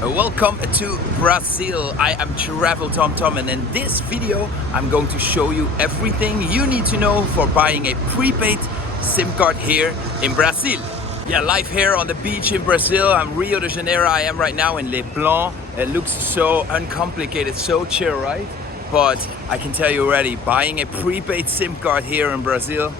Welcome to Brazil. I am Travel Tom, and in this video I'm going to show you everything you need to know for buying a prepaid SIM card here in Brazil. Yeah, live here on the beach in Brazil. I'm Rio de Janeiro. I am right now in Leblon. It looks so uncomplicated, so chill, right? But I can tell you already, buying a prepaid SIM card here in Brazil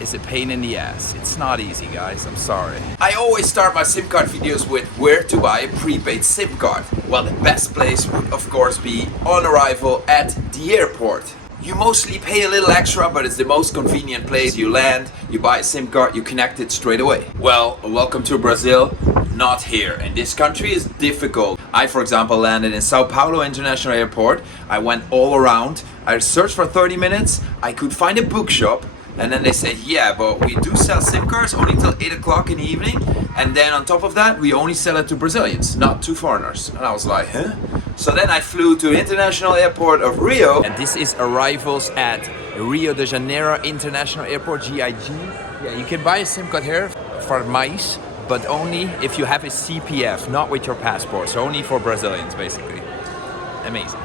is a pain in the ass. It's not easy, guys, I'm sorry. I always start my SIM card videos with where to buy a prepaid SIM card. Well, the best place would of course be on arrival at the airport. You mostly pay a little extra, but it's the most convenient place. You land, you buy a SIM card, you connect it straight away. Well, welcome to Brazil. Not here. And this country is difficult. I, for example, landed in Sao Paulo International Airport. I went all around. I searched for 30 minutes. I could find a bookshop. And then they said, yeah, but we do sell SIM cards only till 8 o'clock in the evening. And then on top of that, we only sell it to Brazilians, not to foreigners. And I was like, huh? So then I flew to the International Airport of Rio. And this is arrivals at Rio de Janeiro International Airport, GIG. Yeah, you can buy a SIM card here for mais, but only if you have a CPF, not with your passport. So only for Brazilians, basically. Amazing.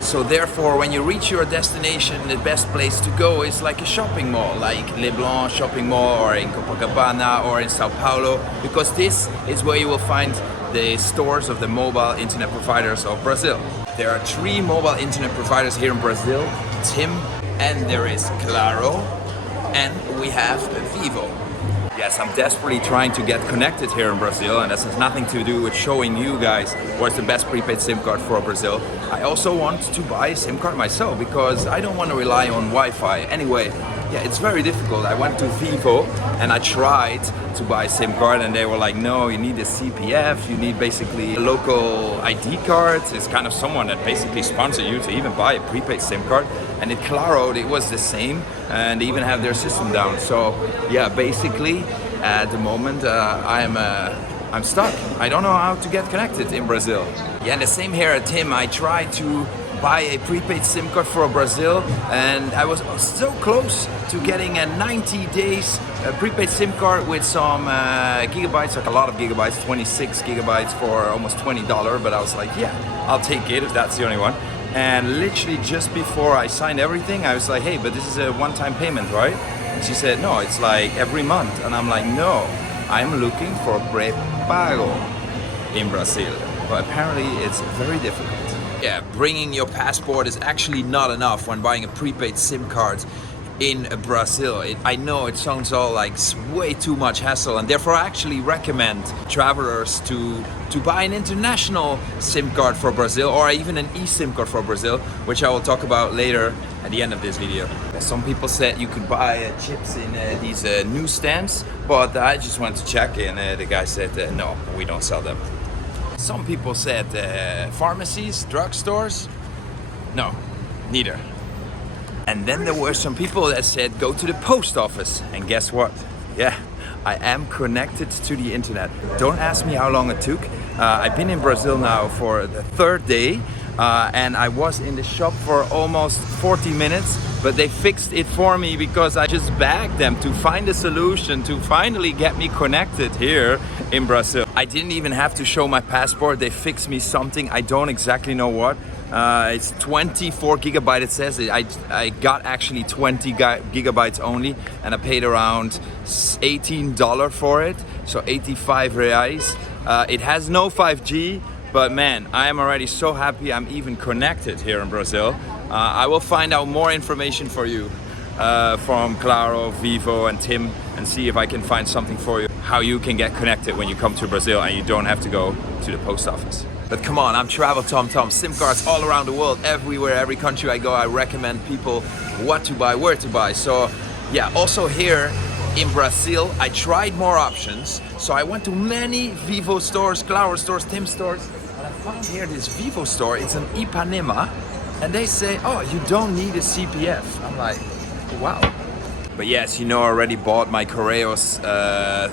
So therefore, when you reach your destination, the best place to go is like a shopping mall, like Leblon shopping mall, or in Copacabana, or in Sao Paulo, because this is where you will find the stores of the mobile internet providers of Brazil. There are 3 mobile internet providers here in Brazil, TIM, and there is Claro, and we have Vivo. Yes, I'm desperately trying to get connected here in Brazil, and this has nothing to do with showing you guys what's the best prepaid SIM card for Brazil. I also want to buy a SIM card myself because I don't want to rely on Wi-Fi. Anyway, yeah, it's very difficult. I went to Vivo and I tried to buy a SIM card and they were like, no, you need a CPF, you need basically a local ID card. It's kind of someone that basically sponsors you to even buy a prepaid SIM card. And at Claro, it was the same, and they even have their system down. So yeah, basically at the moment I'm stuck. I don't know how to get connected in Brazil. Yeah, and the same here at TIM. I tried to buy a prepaid SIM card for Brazil, and I was so close to getting a 90 days prepaid SIM card with some gigabytes, like a lot of gigabytes, 26 gigabytes for almost $20. But I was like, yeah, I'll take it if that's the only one. And literally just before I signed everything, I was like, hey, but this is a one-time payment, right? And she said, no, it's like every month. And I'm like, no, I'm looking for Prepago in Brazil. But apparently it's very difficult. Yeah, bringing your passport is actually not enough when buying a prepaid SIM card in Brazil. I know it sounds all like way too much hassle, and therefore I actually recommend travelers to buy an international SIM card for Brazil, or even an eSIM card for Brazil, which I will talk about later at the end of this video. Some people said you could buy chips in these newsstands, but I just went to check and the guy said no, we don't sell them. Some people said pharmacies, drugstores, no, neither. And then there were some people that said go to the post office, and guess what? Yeah, I am connected to the internet. Don't ask me how long it took. I've been in Brazil now for the 3rd day, and I was in the shop for almost 40 minutes, but they fixed it for me because I just begged them to find a solution to finally get me connected here in Brazil. I didn't even have to show my passport. They fixed me something, I don't exactly know what. It's 24 gigabytes, it says. I got actually 20 gigabytes only, and I paid around $18 for it, so 85 reais. It has no 5G, but man, I am already so happy I'm even connected here in Brazil. I will find out more information for you from Claro, Vivo and TIM, and see if I can find something for you, how you can get connected when you come to Brazil and you don't have to go to the post office. But come on, I'm Travel Tom. SIM cards all around the world, everywhere, every country I go, I recommend people what to buy, where to buy. So yeah, also here in Brazil, I tried more options. So I went to many Vivo stores, Claro stores, TIM stores, and I found here this Vivo store. It's in Ipanema, and they say, oh, you don't need a CPF. I'm like, wow. But yes, you know, I already bought my Correios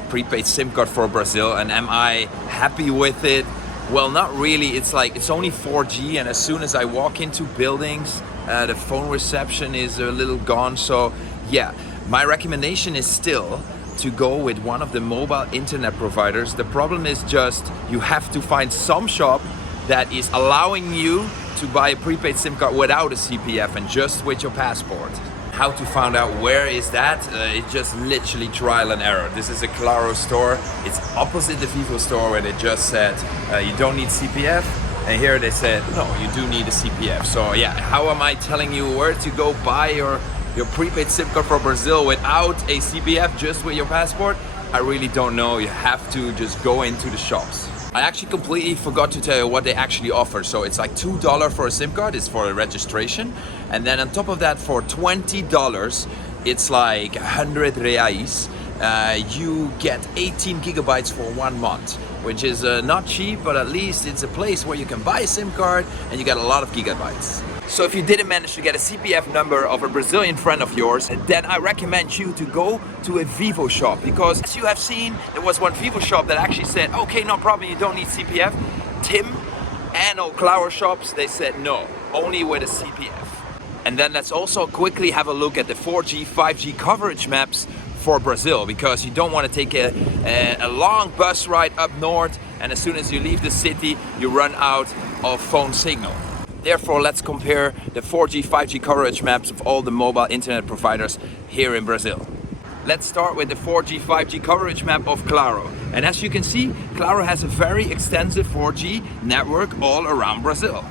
prepaid SIM card for Brazil, and am I happy with it? Well, not really. It's like, it's only 4G, and as soon as I walk into buildings, the phone reception is a little gone. So yeah, my recommendation is still to go with one of the mobile internet providers. The problem is just you have to find some shop that is allowing you to buy a prepaid SIM card without a CPF and just with your passport. How to find out where is that? It's just literally trial and error. This is a Claro store. It's opposite the Vivo store where they just said you don't need CPF. And here they said, no, you do need a CPF. So yeah, how am I telling you where to go buy your prepaid SIM card for Brazil without a CPF, just with your passport? I really don't know. You have to just go into the shops. I actually completely forgot to tell you what they actually offer. So it's like $2 for a SIM card, it's for a registration. And then on top of that, for $20, it's like 100 reais. You get 18 gigabytes for 1 month, which is not cheap, but at least it's a place where you can buy a SIM card and you get a lot of gigabytes. So if you didn't manage to get a CPF number of a Brazilian friend of yours, then I recommend you to go to a Vivo shop, because as you have seen, there was one Vivo shop that actually said, okay, no problem, you don't need CPF. TIM and all Claro shops, they said no, only with a CPF. And then let's also quickly have a look at the 4G, 5G coverage maps for Brazil, because you don't want to take a long bus ride up north and as soon as you leave the city, you run out of phone signal. Therefore, let's compare the 4G, 5G coverage maps of all the mobile internet providers here in Brazil. Let's start with the 4G, 5G coverage map of Claro. And as you can see, Claro has a very extensive 4G network all around Brazil.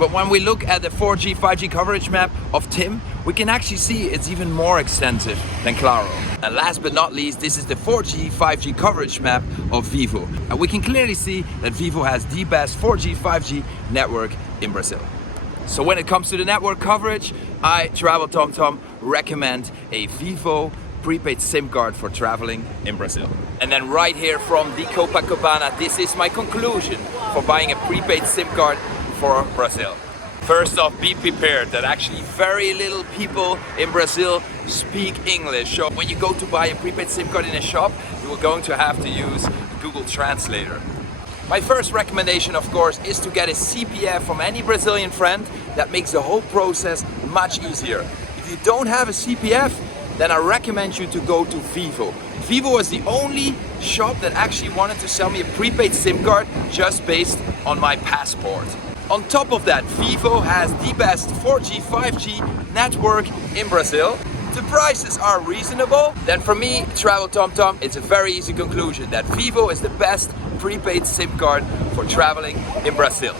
But when we look at the 4G, 5G coverage map of TIM, we can actually see it's even more extensive than Claro. And last but not least, this is the 4G, 5G coverage map of Vivo. And we can clearly see that Vivo has the best 4G, 5G network in Brazil. So when it comes to the network coverage, I, Travel TomTom, recommend a Vivo prepaid SIM card for traveling in Brazil. And then right here from the Copacabana, this is my conclusion for buying a prepaid SIM card for Brazil. First off, be prepared that actually very little people in Brazil speak English. So when you go to buy a prepaid SIM card in a shop, you are going to have to use Google Translator. My first recommendation, of course, is to get a CPF from any Brazilian friend. That makes the whole process much easier. If you don't have a CPF, then I recommend you to go to Vivo. Vivo is the only shop that actually wanted to sell me a prepaid SIM card just based on my passport. On top of that, Vivo has the best 4G, 5G network in Brazil. The prices are reasonable. Then for me, Travel TomTom, it's a very easy conclusion that Vivo is the best prepaid SIM card for traveling in Brazil.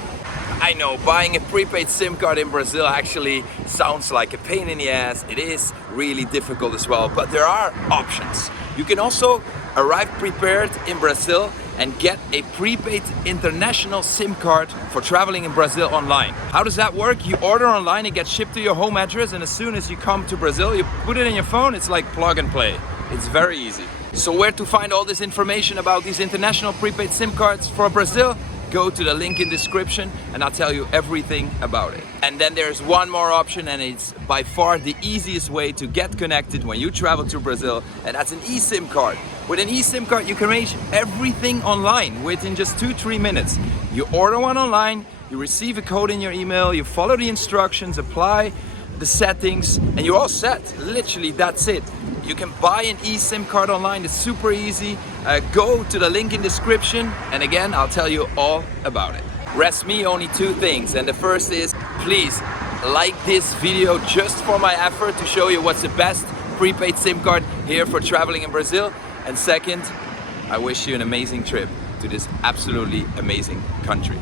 I know buying a prepaid SIM card in Brazil actually sounds like a pain in the ass. It is really difficult as well, but there are options. You can also arrive prepared in Brazil and get a prepaid international SIM card for traveling in Brazil online. How does that work? You order online, it gets shipped to your home address, and as soon as you come to Brazil, you put it in your phone. It's like plug and play. It's very easy. So where to find all this information about these international prepaid SIM cards for Brazil? Go to the link in description and I'll tell you everything about it. And then there's one more option, and it's by far the easiest way to get connected when you travel to Brazil, and that's an eSIM card. With an eSIM card, you can arrange everything online within just 2-3 minutes. You order one online, you receive a code in your email, you follow the instructions, apply the settings, and you're all set. Literally, that's it. You can buy an eSIM card online, it's super easy. Go to the link in description, and again, I'll tell you all about it. Rest me only two things, and the first is, please like this video just for my effort to show you what's the best prepaid SIM card here for traveling in Brazil. And second, I wish you an amazing trip to this absolutely amazing country.